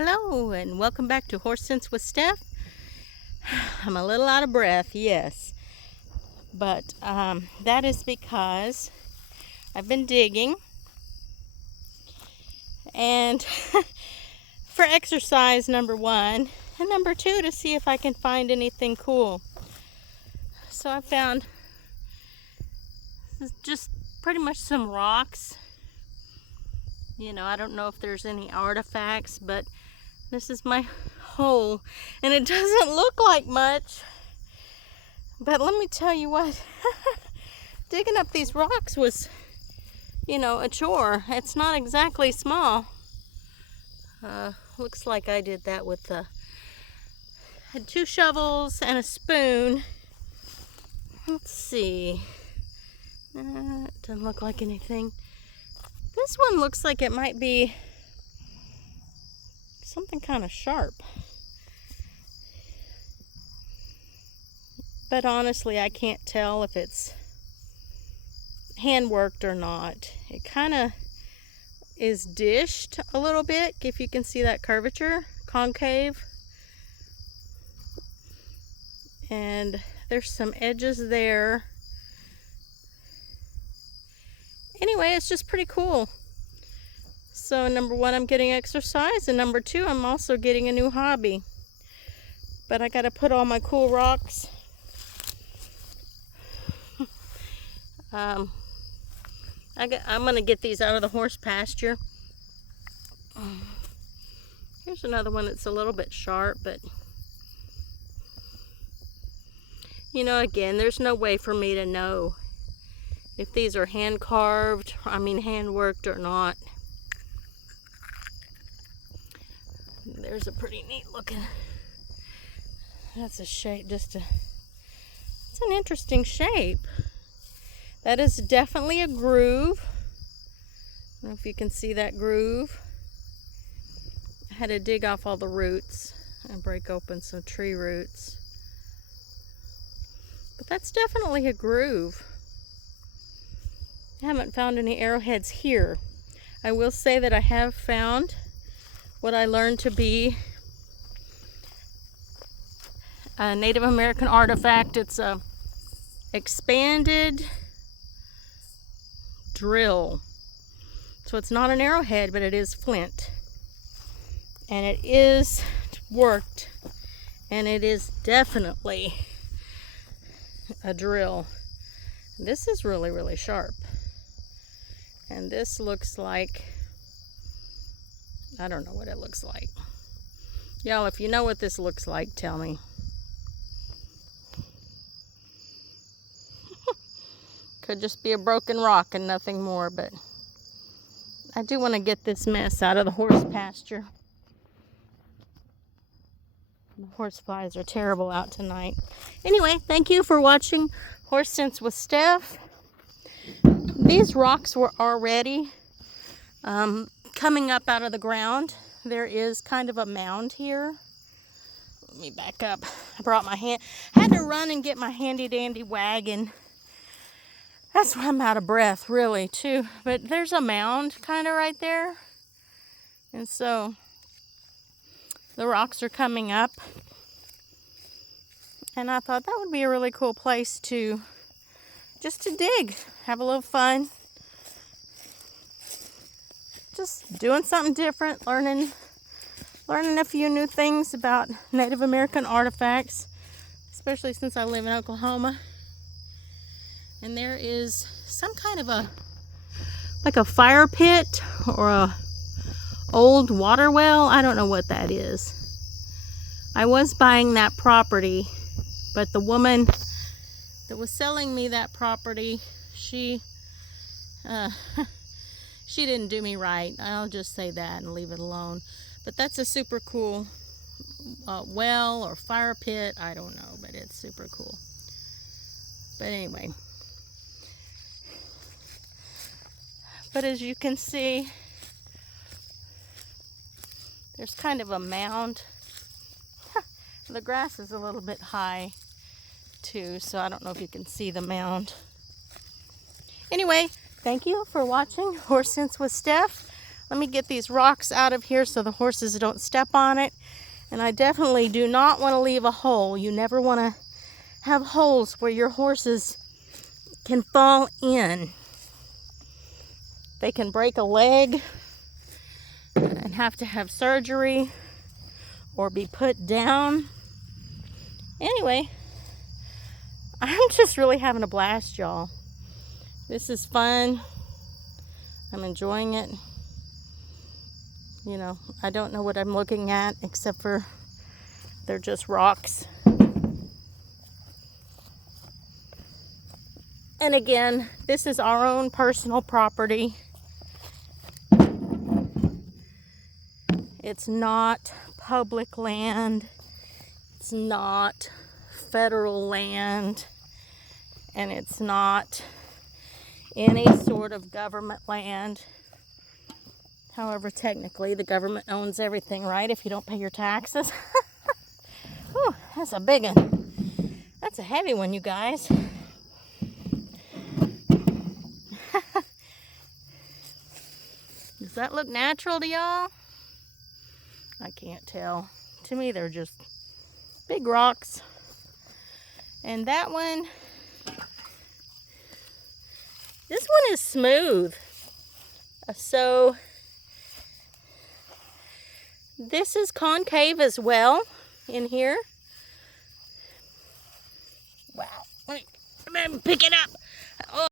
Hello and welcome back to Horse Sense with Steph. I'm a little out of breath, yes, but that is because I've been digging and for exercise, number one, and number two, to see if I can find anything cool. So I found just pretty much some rocks. You know, I don't know if there's any artifacts, but this is my hole, and it doesn't look like much. But let me tell you what, digging up these rocks was, a chore. It's not exactly small. Looks like I did that with had 2 shovels and a spoon. Let's see. It doesn't look like anything. This one looks like it might be something kind of sharp. But honestly, I can't tell if it's hand worked or not. It kind of is dished a little bit, if you can see that curvature, concave. And there's some edges there. Anyway, it's just pretty cool. So number one, I'm getting exercise, and number two, I'm also getting a new hobby. But I gotta put all my cool rocks. I'm gonna get these out of the horse pasture. Here's another one that's a little bit sharp, but again, there's no way for me to know if these are hand carved, hand worked or not. There's a pretty neat looking, that's a shape, it's an interesting shape. That is definitely a groove. I don't know if you can see that groove. I had to dig off all the roots and break open some tree roots. But that's definitely a groove. I haven't found any arrowheads here. I will say that I have found what I learned to be a Native American artifact. It's a expanded drill. So it's not an arrowhead, but it is flint. And it is worked. And it is definitely a drill. This is really, really sharp. And this looks like, I don't know what it looks like. Y'all, if you know what this looks like, tell me. Could just be a broken rock and nothing more, but I do want to get this mess out of the horse pasture. The horse flies are terrible out tonight. Anyway, thank you for watching Horse Sense with Steph. These rocks were already coming up out of the ground. There is kind of a mound here. Let me back up. I brought my hand. I had to run and get my handy dandy wagon. That's why I'm out of breath, really, too. But there's a mound kind of right there. And so the rocks are coming up. And I thought that would be a really cool place to dig, have a little fun. Just doing something different, learning a few new things about Native American artifacts, especially since I live in Oklahoma. And there is some kind of like a fire pit or a old water well. I don't know what that is. I was buying that property, but the woman that was selling me that property, she didn't do me right. I'll just say that and leave it alone. But that's a super cool well or fire pit. I don't know, but it's super cool. But anyway. But as you can see, there's kind of a mound. The grass is a little bit high too, so I don't know if you can see the mound. Anyway, thank you for watching Horse Sense with Steph. Let me get these rocks out of here so the horses don't step on it. And I definitely do not want to leave a hole. You never want to have holes where your horses can fall in. They can break a leg and have to have surgery or be put down. Anyway, I'm just really having a blast, y'all. This is fun. I'm enjoying it. You know, I don't know what I'm looking at except for they're just rocks. And again, this is our own personal property. It's not public land. It's not federal land. And it's not any sort of government land. However, technically, the government owns everything, right? If you don't pay your taxes. Whew, that's a big one. That's a heavy one, you guys. Does that look natural to y'all? I can't tell. To me, they're just big rocks. And that one, this one is smooth. So this is concave as well in here. Wow. Let me pick it up. Oh.